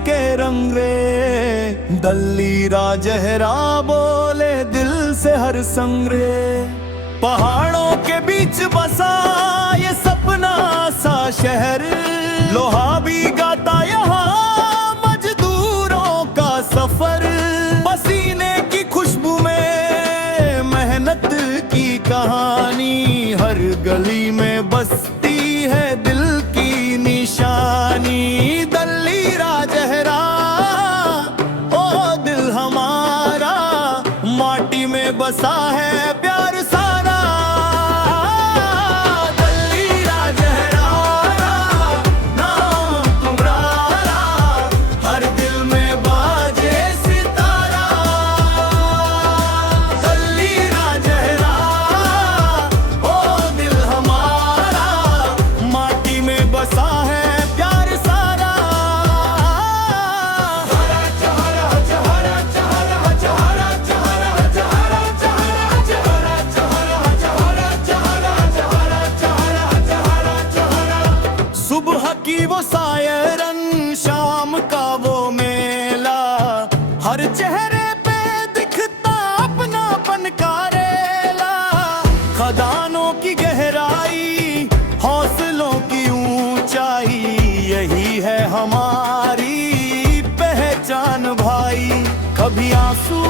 के रंगे। दल्ली राजहरा बोले दिल से हर संग्रे। पहाड़ों के बीच बसा ये सपना सा शहर, लोहा भी गाता यहाँ मजदूरों का सफर। पसीने की खुशबू में मेहनत की कहानी, हर गली में बसती है दिल की निशानी। दल्ली राजहरा ओ दिल हमारा, माटी में बसा है प्यार सारा। दल्ली राजहरा नाम तुम्हारा, हर दिल में बाजे सितारा। दल्ली राजहरा ओ दिल हमारा, माटी में बसा है प्यार सारा। सुबह की वो सायरन, शाम का वो मेला, हर चेहरे पे दिखता अपनापन का रेला। खदानों की गहराई, हौसलों की ऊंचाई, यही है हमारी पहचान भाई। कभी आंसू